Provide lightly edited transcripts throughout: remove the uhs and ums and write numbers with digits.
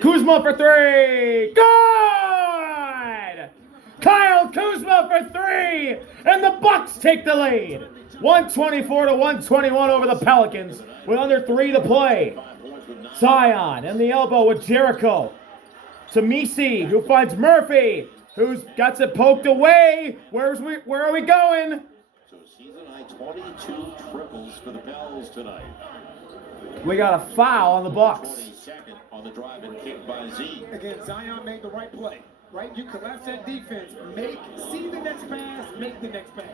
Kuzma for three. Good! Kyle Kuzma for three. And the Bucks take the lead. 124 to 121 over the Pelicans with under 3 to play. Zion in the elbow with Jericho. To Misi, who finds Murphy, who's got it poked away. Where are we going? So season high 22 triples for the Pels tonight. We got a foul on the Bucks. 22nd on the drive and kick by Z. Again, Zion made the right play. Right? You collapse that defense. See the next pass, make the next pass.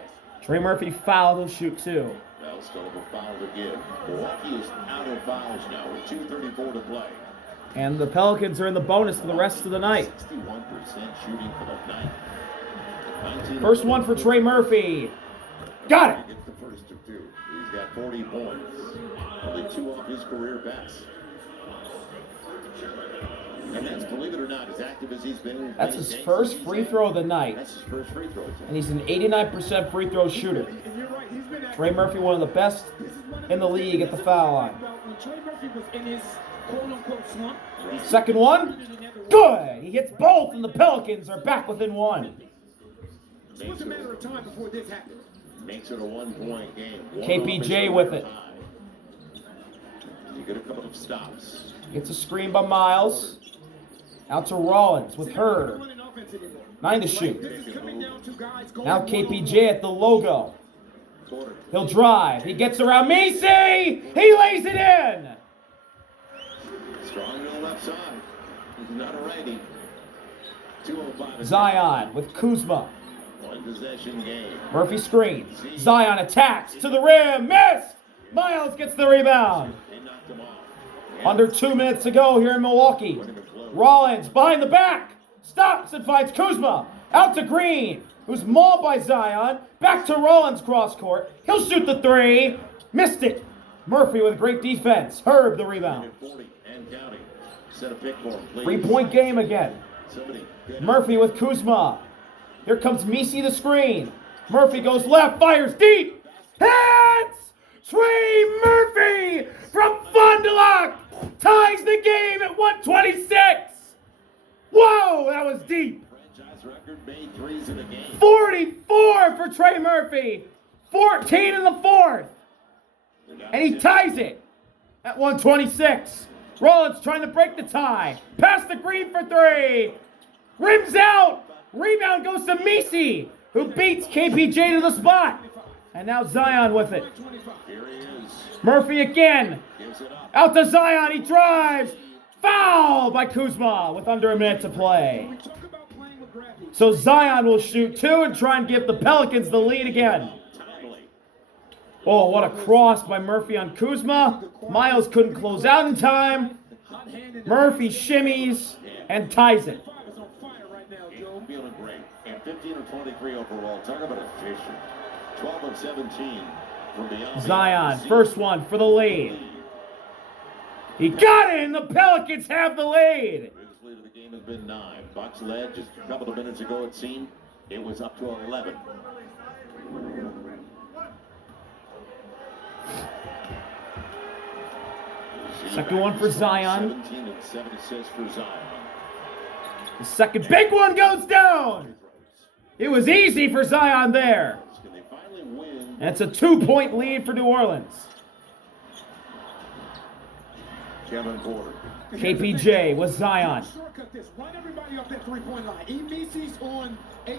Trey Murphy fouled, he'll shoot two. Pels still have a foul to give. Milwaukee is out of fouls now with 2:34 to play. And the Pelicans are in the bonus for the rest of the night. 61% shooting for the night. First one for Trey Murphy. Got it. Gets the first of two. He's got 40 points. Only 2 off his career best. And that's, believe it or not, as active as he's been. That's his first free throw of the night. That's his first free throw. And he's an 89% free throw shooter. Trey Murphy, one of the best in the league at the foul line. Second one. Good. He hits both, and the Pelicans are back within one. It's a matter of time before this happens. Makes it a 1-point game. KPJ with it. You get a couple of stops. Gets a screen by Miles. Out to Rollins with her. 9 to shoot. Now KPJ at the logo. He'll drive. He gets around Misi. He lays it in. Strong to the left side. He's not a righty. 2:05. Zion with Kuzma. One possession game. Murphy screens. Zion attacks to the rim. Missed. Miles gets the rebound. They knocked him off. Under 2 minutes to go here in Milwaukee. Rollins behind the back. Stops and finds Kuzma. Out to Green, who's mauled by Zion. Back to Rollins cross court. He'll shoot the three. Missed it. Murphy with great defense. Herb the rebound. 40 and counting. Set a pick for him, please. 3-point game again. Murphy with Kuzma. Here comes Misi the screen. Murphy goes left, fires deep. Hits! Trey Murphy from Fond du Lac ties the game at 126. Whoa, that was deep. Franchise record made threes in the game. 44 for Trey Murphy. 14 in the fourth. And he ties it at 126. Rollins trying to break the tie. Pass the Green for three. Rims out. Rebound goes to Misi, who beats KPJ to the spot. And now Zion with it. Here he is. Murphy again. Gives it up. Out to Zion. He drives. Foul by Kuzma with under a minute to play. So Zion will shoot two and try and give the Pelicans the lead again. Oh, what a cross by Murphy on Kuzma. Miles couldn't close out in time. Murphy shimmies and ties it. Feeling great. And 15 of 23 overall. Talk about efficient. 12 of 17 from beyond. Zion, first one for the lead. He got it, and the Pelicans have the lead. His lead of the game has been 9. Bucks led just a couple of minutes ago, it seemed. It was up to 11. Second one for Zion. 17 and 7 assists for Zion. The second big one goes down. It was easy for Zion there. Can they finally win? And it's a 2-point lead for New Orleans. Kevin Porter. KPJ with Zion.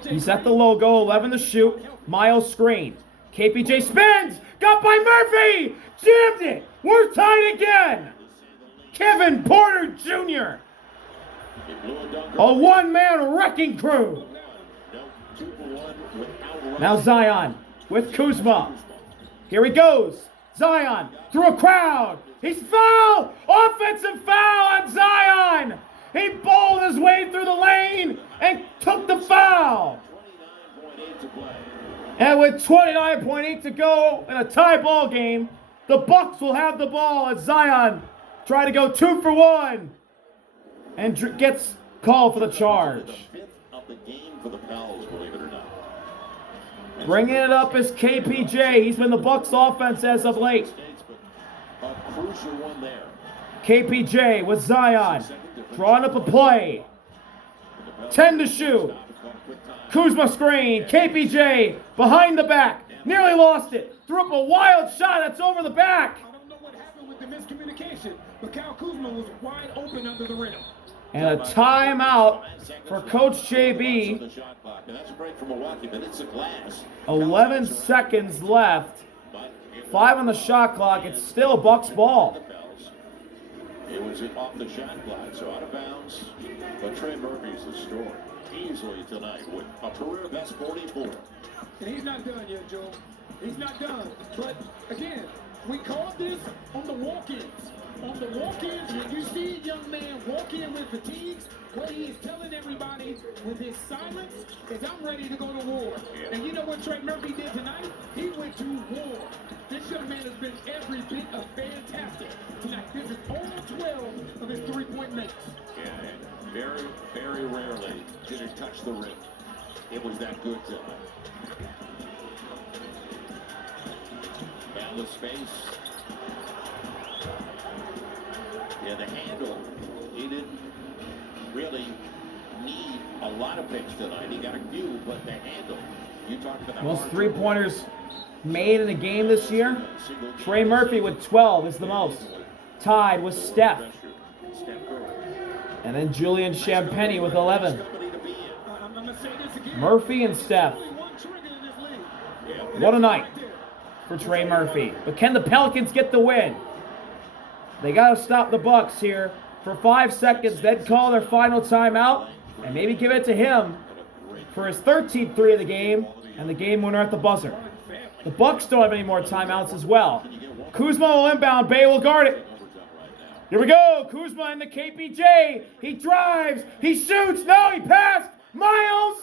He's at the logo, 11 to shoot. Miles screen. KPJ spins. Got by Murphy. Jammed it. We're tied again. Kevin Porter Jr. A one-man wrecking crew. Now Zion with Kuzma. Here he goes. Zion through a crowd. He's fouled. Offensive foul on Zion. He bowled his way through the lane and took the foul. And with 29.8 to go in a tie ball game, the Bucks will have the ball as Zion try to go 2 for 1 and gets called for the charge. Bringing it up is KPJ. He's been the Bucks' offense as of late. KPJ with Zion. Drawing up a play. 10 to shoot. Kuzma screen. KPJ behind the back. Nearly lost it. Threw up a wild shot that's over the back. I don't know what happened with the miscommunication, but Kyle Kuzma was wide open under the rim. And a timeout for Coach JB. That's a break from Milwaukee, but it's a glass. 11 seconds left. 5 on the shot clock. It's still Bucks ball. It was off the shot clock, so out of bounds. But Trey Murphy's the story. Easily tonight with a career best 44. And he's not done yet, Joe. He's not done. But again, we called this on the walk-ins. On the walk-ins, when you see a young man walk in with fatigues, what he is telling everybody with his silence is, I'm ready to go to war. Yeah. And you know what Trey Murphy did tonight? He went to war. This young man has been every bit of fantastic tonight. This is all 12 of his three-point makes. Yeah, and very, very rarely did it touch the rim. It was that good tonight. Boundless space. Yeah, the handle, he didn't really need a lot of picks tonight. He got a few, but the handle, you talked about that. Most three-pointers made in a game this year. Trey Murphy with 12 is the most. Tied with Steph. And then Julian Champagnie with 11. Murphy and Steph. What a night for Trey Murphy. But can the Pelicans get the win? They got to stop the Bucks here for 5 seconds, then call their final timeout, and maybe give it to him for his 13th three of the game and the game winner at the buzzer. The Bucks don't have any more timeouts as well. Kuzma will inbound. Bay will guard it. Here we go. Kuzma into KPJ. He drives. He shoots. No, he passed. Miles.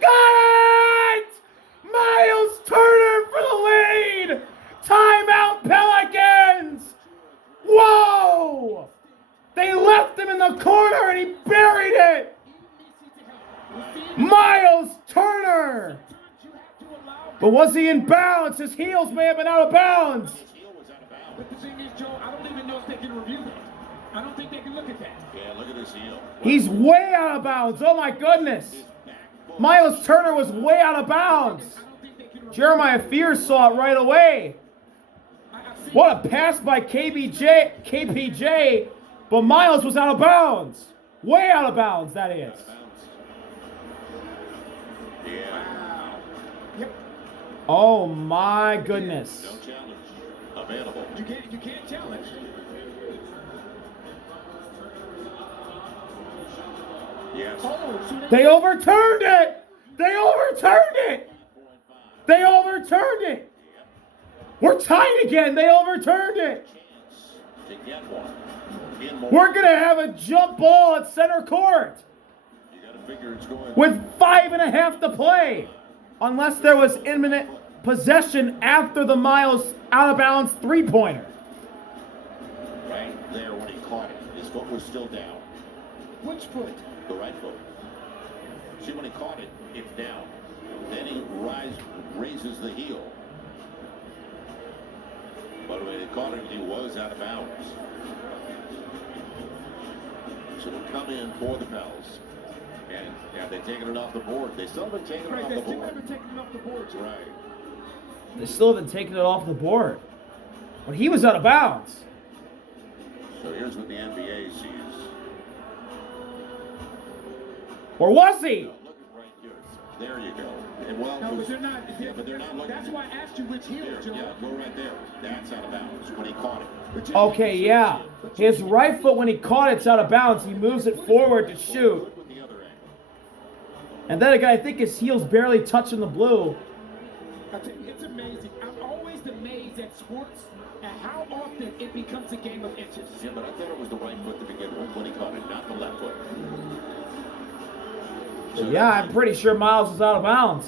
Got it! Miles Turner for the lead. Timeout, Pelicans. Whoa! They left him in the corner and he buried it. Miles Turner. But was he in bounds? His heels may have been out of bounds. But the thing is, Joe, I don't even know if they can review that. I don't think they can look at that. Yeah, look at his heel. He's way out of bounds. Oh my goodness. Miles Turner was way out of bounds. Jeremiah Fears saw it right away. What a pass by KPJ, but Miles was out of bounds. Way out of bounds, that is. Yeah. Yep. Oh my goodness. No challenge available. You can't challenge. Yes. Oh, They overturned it. They overturned it. They overturned it. We're tied again. They overturned it. To get one. We're going to have a jump ball at center court You got to figure it's going. with 5.5 to play. Unless there was imminent possession after the Miles out of bounds three-pointer. Right there when he caught it. His foot was still down. which foot? The right foot. See, when he caught it, it's down. Then he raises the heel. But when he caught it, he was out of bounds. So they'll come in for the Pels. And have they taken it off the board? They still haven't taken it off the They still board. haven't taken it off the board, Joe. Right. They still haven't taken it off the board. But he was out of bounds. So here's what the NBA sees. Or was he? Look at right here. There you go. And well, No, but they're not. yeah, but they're not looking. That's why I asked you which heel, There, Joe. yeah, go right there. That's out of bounds when he caught it. But you- Okay, yeah. His right foot, when he caught it's out of bounds. He moves it forward to shoot. Look with the other angle. And then again, I think his heel's barely touching the blue. I tell you, it's amazing. I'm always amazed at sports and how often it becomes a game of inches. Yeah, but I thought it was the right foot to begin with when he caught it, not the left foot. So Yeah, I'm pretty sure Miles was out of bounds.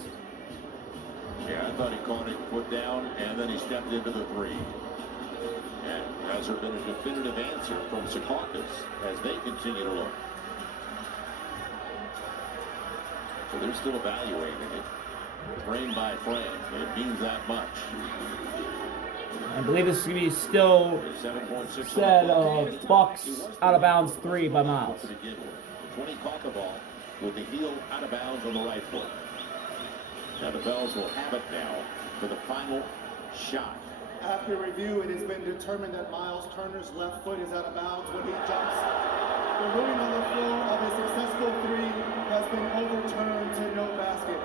Yeah, I thought he caught it, foot down, and then he stepped into the three. And has there been a definitive answer from Secaucus as they continue to look? So they're still evaluating it. Frame by frame. It means that much. I believe this is going to be still 7.6 said Bucks out of bounds 3 by Miles. 20 caught the ball with the heel out of bounds on the right foot. Now the Bells will have it now for the final shot. After review, it has been determined that Miles Turner's left foot is out of bounds when he jumps. The ruling on the floor of a successful 3 has been overturned to no basket.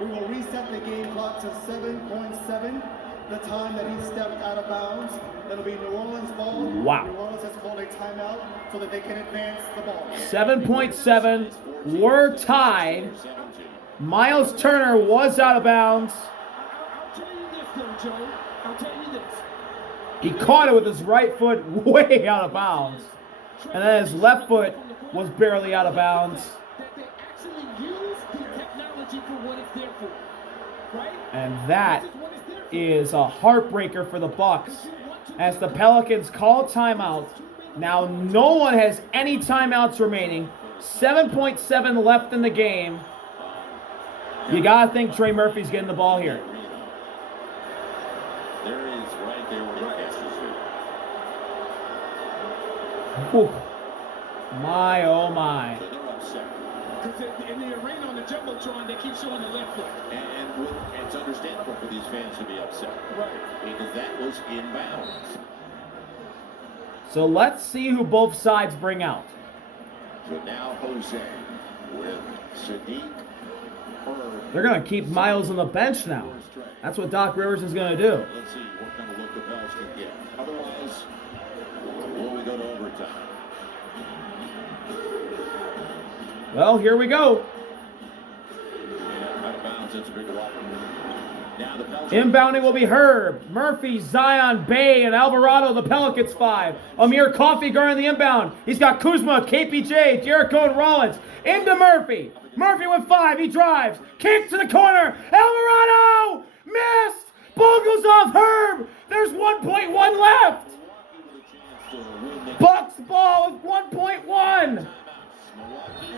We will reset the game clock to 7.7, the time that he stepped out of bounds. It'll be New Orleans ball. Wow. New Orleans has called a timeout so that they can advance the ball. 7.7. We're tied. Miles Turner was out of bounds. I'll tell you this, though, Joe. I'll tell you this. He caught it with his right foot way out of bounds. And then his left foot was barely out of bounds. That they actually use the technology for what it's there for, right? And that This is what it's there for. is a heartbreaker for the Bucks as the Pelicans call timeout. Now no one has any timeouts remaining. 7.7 left in the game. You gotta think Trey Murphy's getting the ball here. There he is right there when he catches it. Whew. My oh my. So they're upset. Because in the arena on the Jumbotron, they keep showing the left foot. And it's understandable for these fans to be upset. Right. Because that was inbounds. So let's see who both sides bring out. So now Jose with Sadiq. They're gonna keep Miles on the bench now. That's what Doc Rivers is gonna do. Let's see what kind of look the Bells can get. Otherwise, will we go to overtime? Well, here we go. Yeah, out of bounds, it's a big walk. Now the Bells. Inbounding will be Herb, Murphy, Zion, Bay, and Alvarado, the Pelicans 5. Amir Coffey guarding the inbound. He's got Kuzma, KPJ, Jericho, and Rollins. Into Murphy. Murphy with 5. He drives. Kick to the corner. Alvarado! Missed! Ball goes off Herb. There's 1.1 left. Bucks ball with 1.1.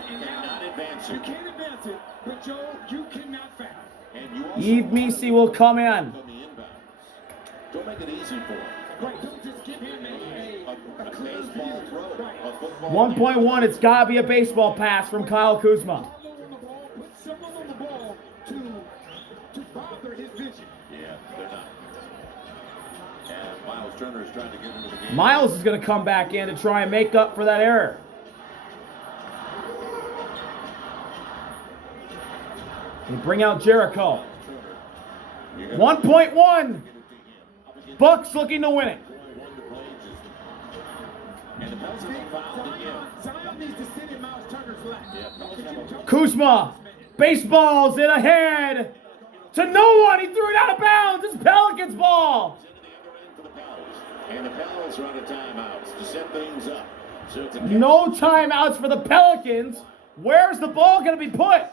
Cannot advance You it. can't advance it, but Joe, you cannot foul. And you also Yves Misi will come in. on the inbounds. Don't make it easy for him. Right, don't just give him A clear baseball view. throw. Right. A football 1.1. It's got to be a baseball pass from Kyle Kuzma. Put someone on the ball to bother his vision. Yeah, they're not. And Miles Turner is trying to get into the game. Miles is going to come back in to try and make up for that error. They bring out Jericho. 1.1. Bucks looking to win it. And the Bells have fouled again. Zion needs to sit in Miles Turner's lap. Yeah, Kuzma. Baseballs in ahead. To no one. He threw it out of bounds. It's Pelicans ball. and the Pels are out of timeouts to set things up. So it's a No timeouts for the Pelicans. Where's the ball going to be put? Can't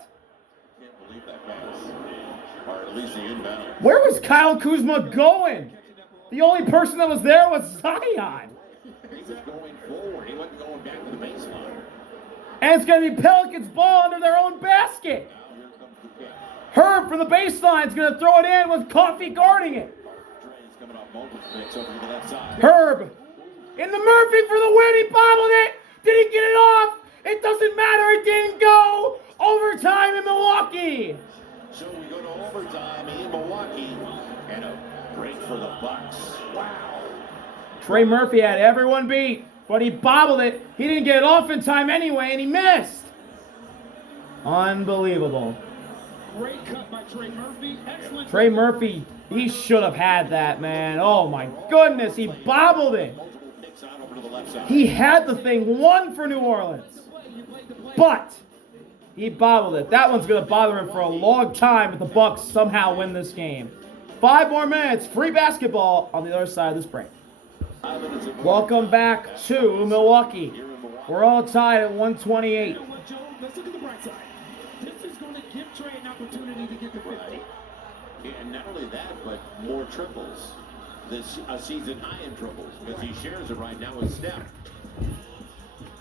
believe that pass. Or at least the inbound. Where was Kyle Kuzma going? The only person that was there was Zion. He was going forward. He wasn't going back to the baseline. And it's going to be Pelicans ball under their own basket. Now here comes the kick. Herb from the baseline is going to throw it in with Coffey guarding it. Trey's coming off multiple picks over to the left side. Herb in the Murphy for the win. He bobbled it. Did he get it off? It doesn't matter. It didn't go. Overtime in Milwaukee. So we go to overtime in Milwaukee. And a break for the Bucks. Wow. Trey Murphy had everyone beat, but he bobbled it. He didn't get it off in time anyway, and he missed. Unbelievable. Great cut by Trey Murphy. Excellent. Trey Murphy, he should have had that, man. Oh, my goodness. He bobbled it. Multiple picks out over to the left side. He had the thing won for New Orleans, but he bobbled it. That one's going to bother him for a long time if the Bucks somehow win this game. 5 more minutes. Free basketball on the other side of this break. 5 minutes of Welcome back to Milwaukee. We're all tied at 128. You know what, Joe? Let's look at the bright side. This is going to give Trey an opportunity to get the 50. Yeah, and not only that, but more triples. This a season high in triples because he shares it right now with Steph.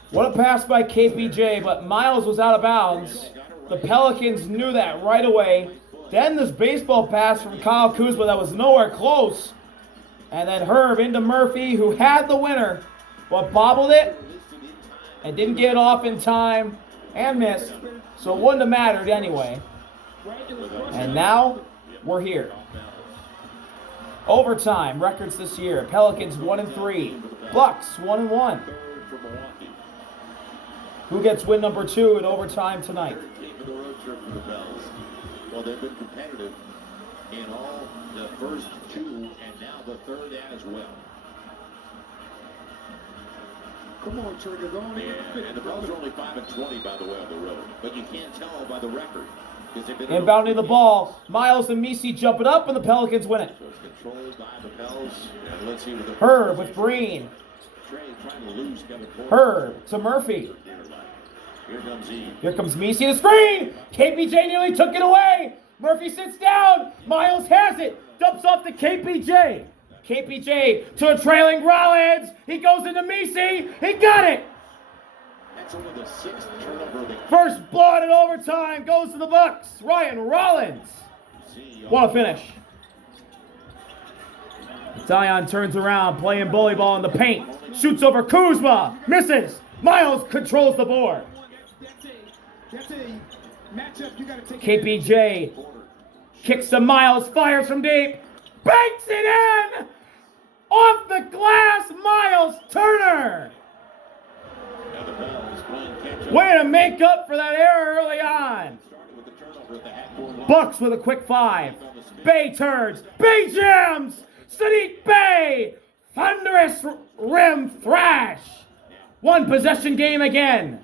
What a pass by KPJ, but Miles was out of bounds. The Pelicans knew that right away. Then this baseball pass from Kyle Kuzma that was nowhere close. And then Herb into Murphy, who had the winner, but bobbled it and didn't get it off in time and missed. So it wouldn't have mattered anyway. And now we're here. Overtime records this year. Pelicans 1-3. Bucks 1-1. Who gets win number 2 in overtime tonight? Well, they've been competitive in all the first 2 and now the third as well. Come on, Trigger, go on in. And the Bells are only 5-20, by the way, on the road. But you can't tell by the record. Inbounding the ball. Miles and Misi jump it up, and the Pelicans win it. So it's controlled by the Bells. And let's see what the Herb with Green. Trey trying to lose Kevin Porter. Herb to Murphy. Here comes E. Here comes Misi, the screen. KPJ nearly took it away. Murphy sits down. Miles has it. Dumps off to KPJ. KPJ to a trailing Rollins. He goes into Misi. He got it. That's only the 6th turnover of the First blood in overtime goes to the Bucks. Ryan Rollins. What a finish. Zion turns around, playing bully ball in the paint. Shoots over Kuzma. Misses. Miles controls the board. That's a matchup you got to take. KPJ kicks to Miles. Fires from deep. Banks it in. Off the glass, Miles Turner. Way to make up for that error early on. Bucks with a quick 5. Bay turns. Bay jams. Sadiq Bay. Thunderous rim thrash. One possession game again.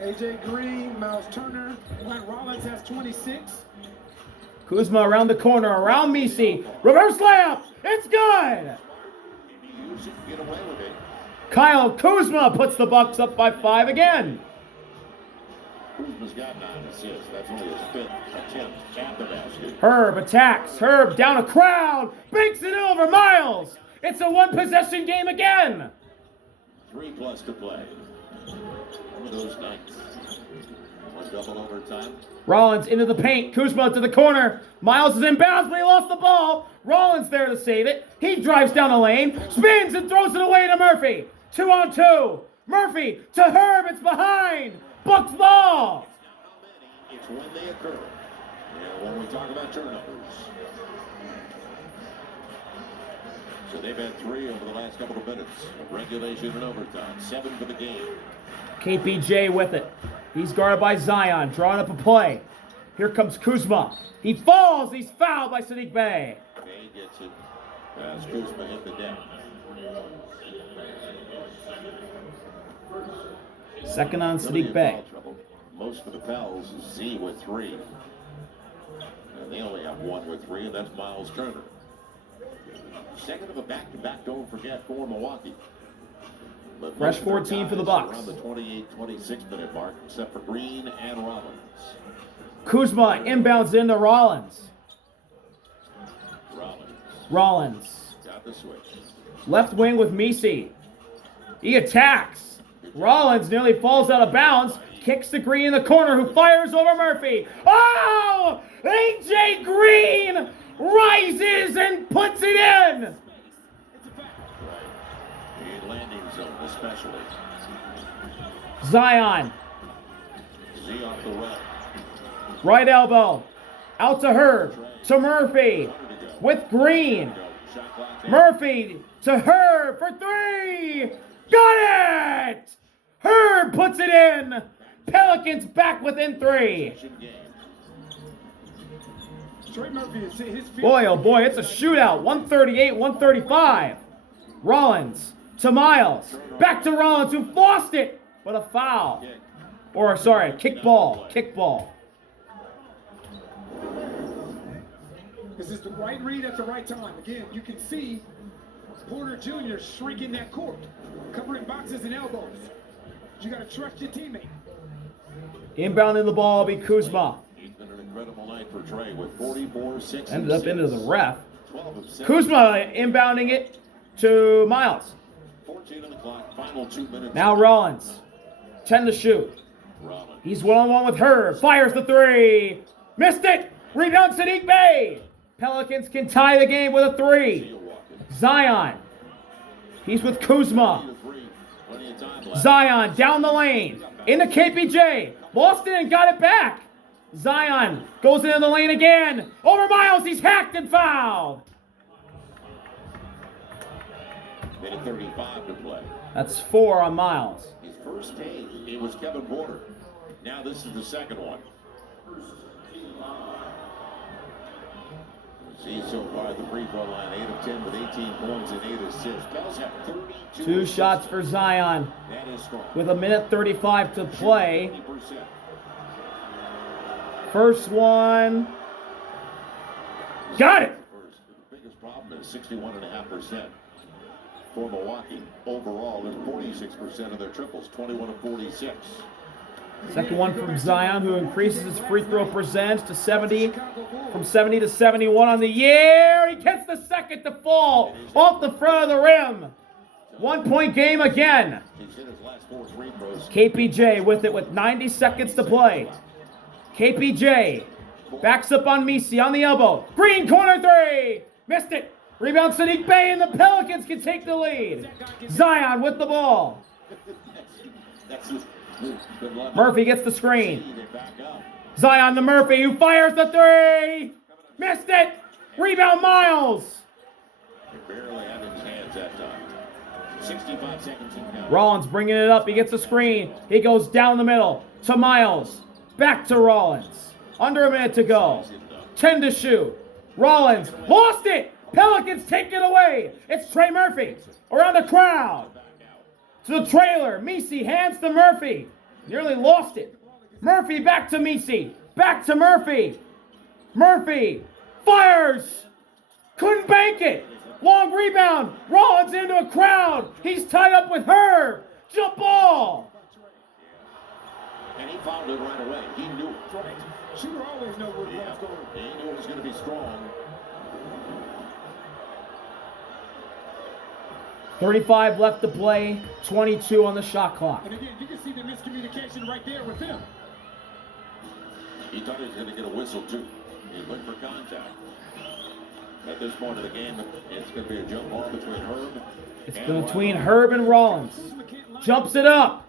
AJ Green, Miles Turner, Ryan Rollins has 26. Kuzma around the corner, around Misi. Reverse layup. It's good. Get away with it. Kyle Kuzma puts the Bucks up by 5 again. Kuzma's got 9 assists. That's only his 5th attempt at the basket. Herb attacks. Herb down a crowd. Banks it over Miles. It's a one possession game again. 3+ to play. One of those nights. One double overtime. Rollins into the paint. Kuzma to the corner. Miles is in bounds, but he lost the ball. Rollins there to save it. He drives down the lane, spins and throws it away to Murphy. 2-on-2. Murphy to Herb. It's behind. Bucks ball. It's when they occur. And when we talk about turnovers. So they've had 3 over the last couple of minutes of regulation and overtime. 7 for the game. KPJ with it. He's guarded by Zion, drawing up a play. Here comes Kuzma. He falls. He's fouled by Sadiq Bey. Bey gets it as Kuzma hit the deck. Second on Sadiq Bey. Most of the Pels, Z with 3. And they only have 1 with 3, and that's Miles Turner. Second of a back-to-back, don't forget, for Milwaukee. But Fresh 14 for the Bucks. Around the 28-26 minute mark, except for Green and Rollins. Kuzma inbounds into Rollins. Rollins. Got the switch. Left wing with Misi. He attacks. Rollins nearly falls out of bounds. Kicks to Green in the corner, who fires over Murphy. Oh! AJ Green rises and puts it in. Landing zone, especially. Zion. Z off the right. Right elbow. Out to Herb. To Murphy. With Green. Murphy to Herb for 3. Got it! Herb puts it in. Pelicans back within 3. Boy, oh boy, it's a shootout. 138-135. Rollins to Miles. Back to Rollins, who lost it. But a foul. Or, sorry, kick ball. Kick ball. This is the right read at the right time. Again, you can see Porter Jr. shrinking that court, covering boxes and elbows. You got to trust your teammate. Inbounding the ball will be Kuzma. He's been an incredible night for Trey with 44, 6, Ended up into the ref. 12 of 7. Kuzma inbounding it to Miles. 14 on the clock, final 2 minutes. Now Rollins. 10 to shoot. He's one-on-one with Herb. Fires the 3. Missed it. Rebound Sadiq Bey. Pelicans can tie the game with a three. Zion. He's with Kuzma. Zion down the lane. Into KPJ. Lost it and got it back. Zion goes into the lane again. Over Miles. He's hacked and fouled. Minute 35 to play. That's 4 on Miles. His first take, it was Kevin Porter. Now this is the second one. See so far at the free throw line, 8 of 10 with 18 points and 8 assists. Pels have 32. 2 shots for Zion. That is strong. With a minute 35 to play. 50%. First one. Got it! The biggest problem is 61.5% for Milwaukee. Overall, is 46% of their triples, 21 of 46. Second one from Zion, who increases his free throw percentage to 70, from 70 to 71 on the year. He gets the second to fall off the front of the rim. 1 point game again. He's hit his last 4 free throws. KPJ with it with 90 seconds to play. KPJ backs up on Misi on the elbow. Green corner three. Missed it. Rebound Sadiq Bey, and the Pelicans can take the lead. Zion with the ball. Murphy gets the screen. Zion to Murphy, who fires the three. Missed it. Rebound Miles. Barely had his hands that time. 65 seconds in count. Rollins bringing it up. He gets the screen. He goes down the middle to Miles. Back to Rollins. Under a minute to go. 10 to shoot. Rollins lost it. Pelicans take it away. It's Trey Murphy around the crowd. To the trailer. Misi hands to Murphy. Nearly lost it. Murphy back to Misi. Back to Murphy. Murphy fires. Couldn't bank it. Long rebound. Rollins into a crowd. He's tied up with Herb. Jump ball. And he fouled it right away. He knew it. Right. Shooter always know where the ball's going. He knew it was going to be strong. 35 left to play, 22 on the shot clock. And again, you can see the miscommunication right there with him. He thought he was going to get a whistle, too. He looked for contact. At this point of the game, it's going to be a jump ball between Herb. It's between Herb and Rollins. Jumps it up.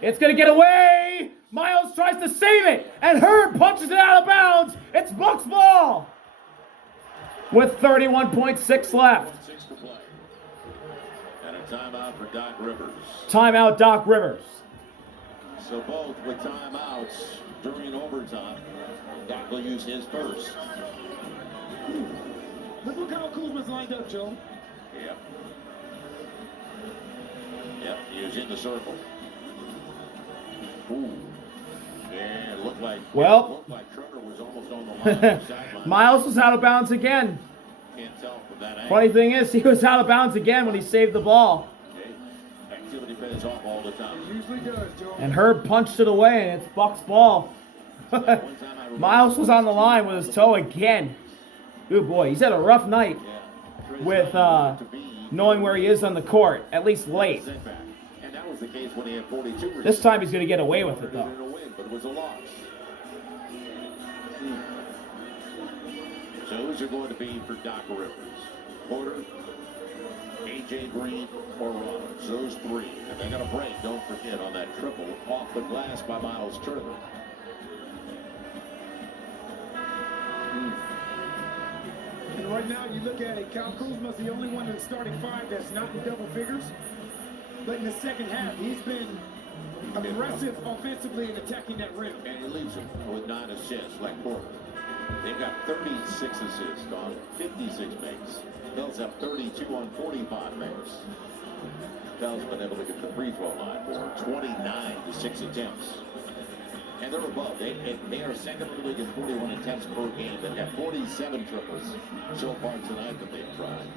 It's going to get away. Miles tries to save it, and Herb punches it out of bounds. It's Bucks ball with 31.6 left. And a timeout for Doc Rivers. Timeout, Doc Rivers. So both with timeouts during overtime. Doc will use his first. Look how Kuzma's lined up, Joe. Yep. Yep, he was in the circle. Ooh. Yeah, it looked like Turner was almost on the line. Miles was out of bounds again. Can't tell from that angle. Funny thing is, he was out of bounds again when he saved the ball. Okay. Activity pays off all the time. It usually does, Joe. And Herb punched it away, and it's Bucks ball. Miles was on the line with his toe again. Good boy. He's had a rough night with knowing where he is on the court, at least late. And that was the case when he had 42. This time he's going to get away with it, though. But it was a loss. So who's it going to be for Doc Rivers? Porter, AJ Green, or Rollins? Those three. And they got a break, don't forget, on that triple off the glass by Miles Turner. And right now, you look at it, Kyle Kuzma's the only one in the starting 5 that's not in double figures. But in the second half, he's been aggressive offensively in attacking that rim. And he leaves them with 9 assists like Porter. They've got 36 assists on 56 makes. Pels have 32 on 45 makes. Pels been able to get the free throw line for 29 to 6 attempts. And they're above. They are second in the league in 41 attempts per game. They've got 47 triples so far tonight that they've tried.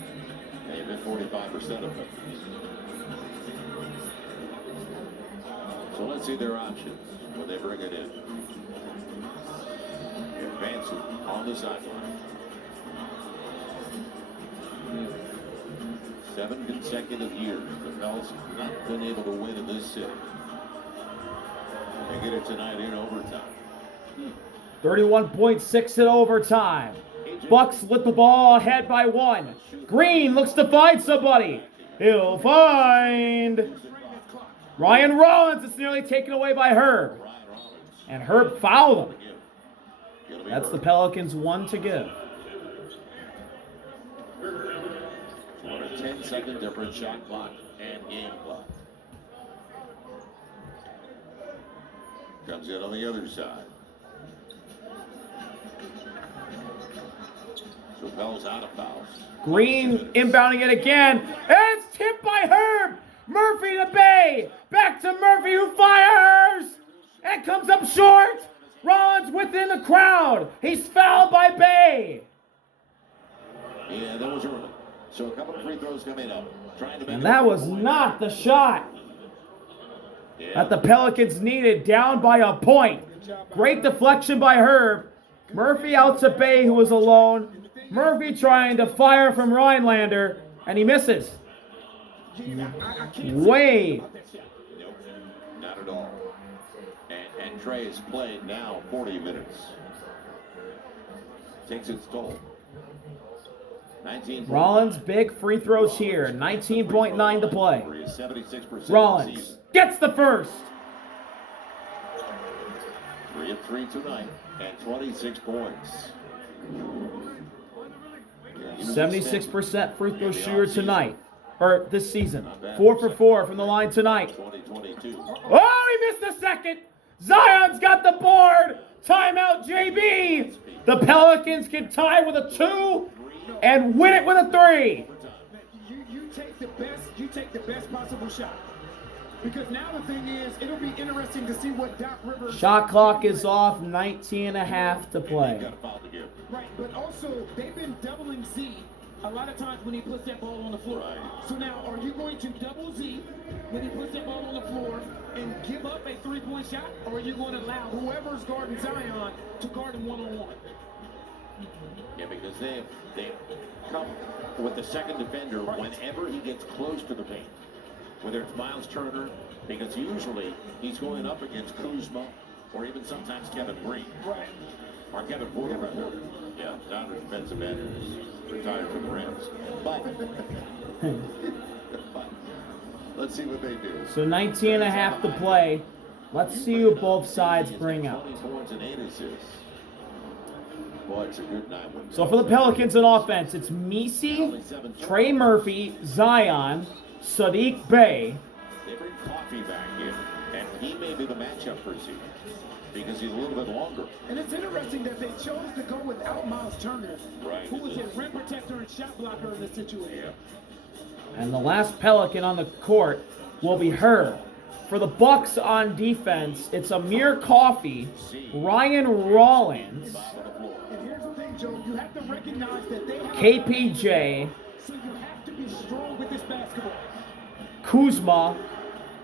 They've hit 45% of them. So let's see their options when they bring it in. Advancing on the sideline. 7 consecutive years the Pels have not been able to win in this city. They get it tonight in overtime. 31.6 in overtime. Bucks with the ball ahead by 1. Green looks to find somebody. He'll find Ryan Rollins. It's nearly taken away by Herb. And Herb fouled him. That's the Pelicans 1 to give. On a 10-second difference, shot clock and game clock. Comes in on the other side. So Pell's out of fouls. Green inbounding it again. And it's tipped by Herb. Murphy to Bay. Back to Murphy, who fires. And comes up short. Rollins within the crowd. He's fouled by Bay. Yeah, that was early. So a couple of free throws coming up. And that was not the shot that the Pelicans needed, down by a point. Great deflection by Herb. Murphy out to Bay, who was alone. Murphy trying to fire from Rhinelander, and he misses. Way. Nope, not at all. And Trey has played now 40 minutes. Takes its toll. 19 Rollins, big free throws here. 19.9 to play. 76% Rollins gets the first. 3 of 3 tonight and 26 points. 76% free throw shooter tonight, or this season. 4 for 4 from the line tonight. 2022. Oh, he missed the second. Zion's got the board. Timeout, JB. The Pelicans can tie with a 2 and win it with a 3. You take the best possible shot. Because now the thing is, it'll be interesting to see what Doc Rivers... Shot clock is off, 19 and a half to play. Right, but also, they've been doubling Z a lot of times when he puts that ball on the floor. Right. So now, are you going to double Z when he puts that ball on the floor and give up a three-point shot? Or are you going to allow whoever's guarding Zion to guard him one-on-one? Yeah, because they come with the second defender whenever he gets close to the paint. Whether it's Miles Turner, because usually he's going up against Kuzma or even sometimes Kevin Green. Right. Or Kevin Porter, rather. Yeah, not a defensive end who's retired from the Rams. But let's see what they do. So 19 and a half to play. Let's see who both sides bring out. 20 points and 8 assists. Boy, it's a good night. So for the Pelicans in offense, it's Messi, Trey Murphy, Zion, Sadiq Bey. They bring Coffee back in, and he may be the matchup for Z because he's a little bit longer. And it's interesting that they chose to go without Miles Turner, Right. who was a rim protector and shot blocker in this situation. And the last Pelican on the court will be Herb. For the Bucks on defense, it's Amir Coffey, Ryan Rollins, And here's the thing, Joe, you have to recognize that they have KPJ, so you have to be strong with this basketball. Kuzma,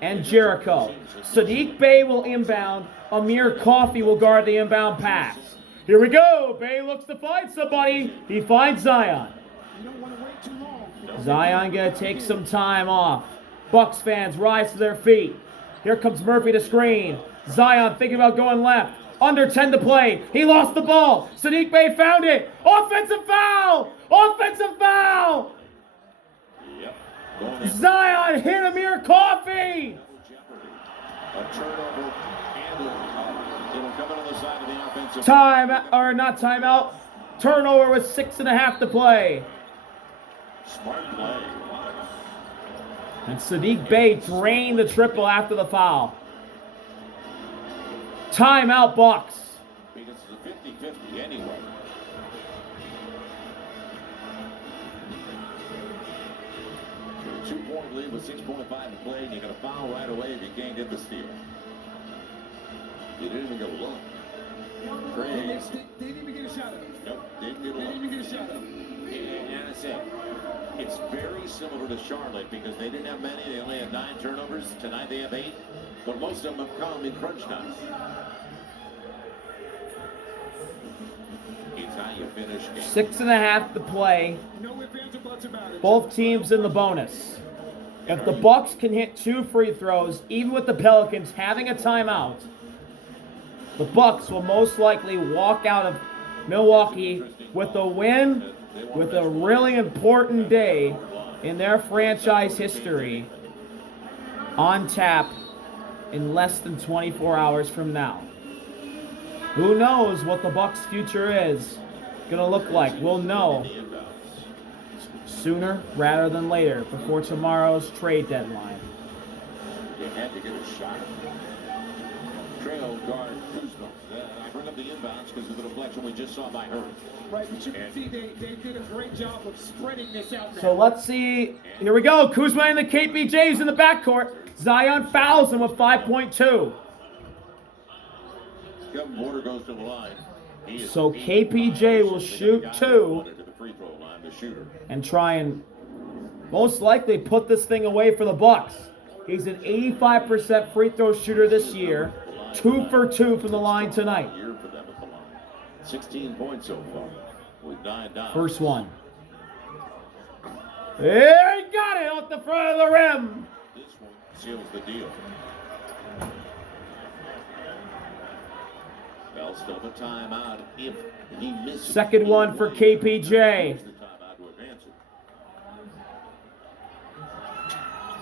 and Jericho. Sadiq Bey will inbound. Amir Coffey will guard the inbound pass. Here we go. Bey looks to find somebody. He finds Zion. You don't want to wait too long. Zion gonna take some time off. Bucks fans rise to their feet. Here comes Murphy to screen. Zion thinking about going left. Under 10 to play. He lost the ball. Sadiq Bey found it. Offensive foul! Offensive foul! Yep. Zion hit Amir Coffey! A turnover and it'll come in on the side of the offensive. Not timeout. Turnover with 6.5 to play. Smart play. And Sadiq Bey drained the triple after the foul. Timeout, Bucks. Because it's a 50-50 anyway. So a 2-point lead with 6.5 to play, and you're going to foul right away if you can't get the steal. You didn't even go look. Crazy. They didn't even get a shot at him. Nope, didn't get a They look. didn't even get a shot at him. And I said, it's very similar to Charlotte because they didn't have many. They only had 9 turnovers. Tonight they have 8, but most of them have come in crunch time. It's how you finish games. 6.5 to play. No ifs, ands, or buts about it. Both teams in the bonus. If the Bucks can hit 2 free throws, even with the Pelicans having a timeout, the Bucks will most likely walk out of Milwaukee with a win, with a really important day in their franchise history on tap in less than 24 hours from now. Who knows what the Bucks' future is going to look like? We'll know sooner rather than later, before tomorrow's trade deadline. They had to get a shot. Trail guard Kuzma. I bring up the inbounds because of the deflection we just saw by Herb. Right, but you can see they did a great job of spreading this out now. So let's see. Here we go. Kuzma and the KPJs in the backcourt. Zion fouls him with 5.2. Kevin Porter goes to the line. So KPJ will shoot 2 To the free throw line, the shooter. and try and most likely put this thing away for the Bucks. He's an 85% free throw shooter this year. 2 for 2 from the line tonight. Year for them at the line. 16 points so far. With 9 down. First one. There he got it off the front of the rim. This one seals the deal. Bell still the timeout if he misses. Second one for KPJ. The timeout to advance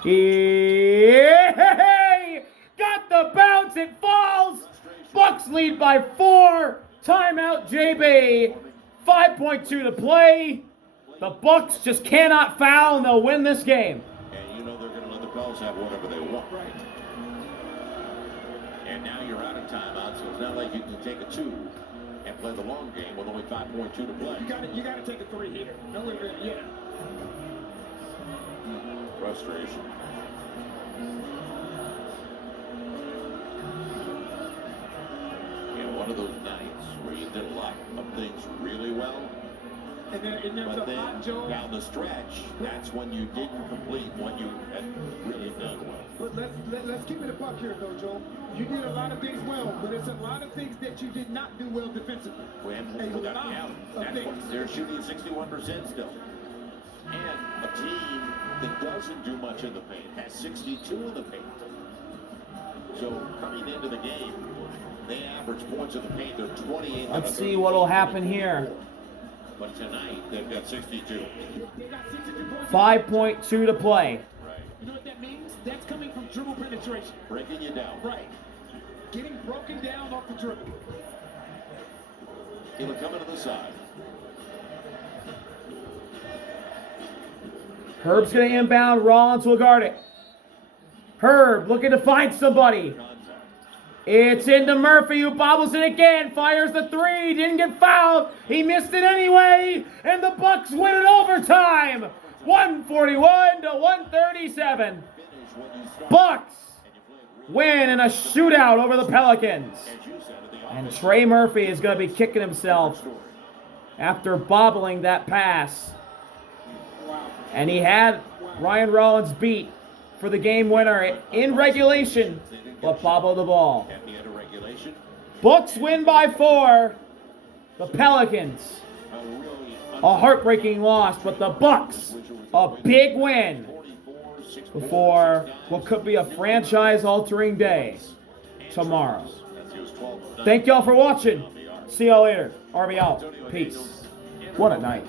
it. Yay! Got the bounce, it falls. Bucks lead by 4. Timeout, JB. 5.2 to play. The Bucks just cannot foul, and they'll win this game. And you know they're going to let the Pels have whatever they want. Right. And now you're out of timeout, so it's not like you can take a 2 and play the long game with only 5.2 to play. You got to take a 3 here. No way, yeah. Frustration. Yeah, one of those nights where you did a lot of things really well, And there was but a lot, then Joe. down the stretch, that's when you didn't complete what you had really done well. But let's keep it a buck here, though, Joe. You did a lot of things well, but there's a lot of things that you did not do well defensively. And without doubt, that's what they're shooting 61% still. And a team that doesn't do much in the paint has 62 in the paint. So coming into the game, they average points in the paint. They're 28. Let's see what will happen here. But tonight they've got 62. They got 62 points. 5.2 to play. Right. You know what that means? That's coming from dribble penetration. Breaking you down. Right. Getting broken down off the dribble. It'll come into the side. Herb's going to inbound. Rollins will guard it. Herb looking to find somebody. Contact. It's into Murphy, who bobbles it again. Fires the 3. Didn't get fouled. He missed it anyway. And the Bucks win in overtime. 141 to 137. Bucks win in a shootout over the Pelicans. And Trey Murphy is going to be kicking himself after bobbling that pass. And he had Ryan Rollins beat for the game winner in regulation, but bobbled the ball. At the end of regulation, Bucks win by 4. The Pelicans, a heartbreaking loss, but the Bucks, a big win before what could be a franchise-altering day tomorrow. Thank y'all for watching. See y'all later. RB out. Peace. What a night.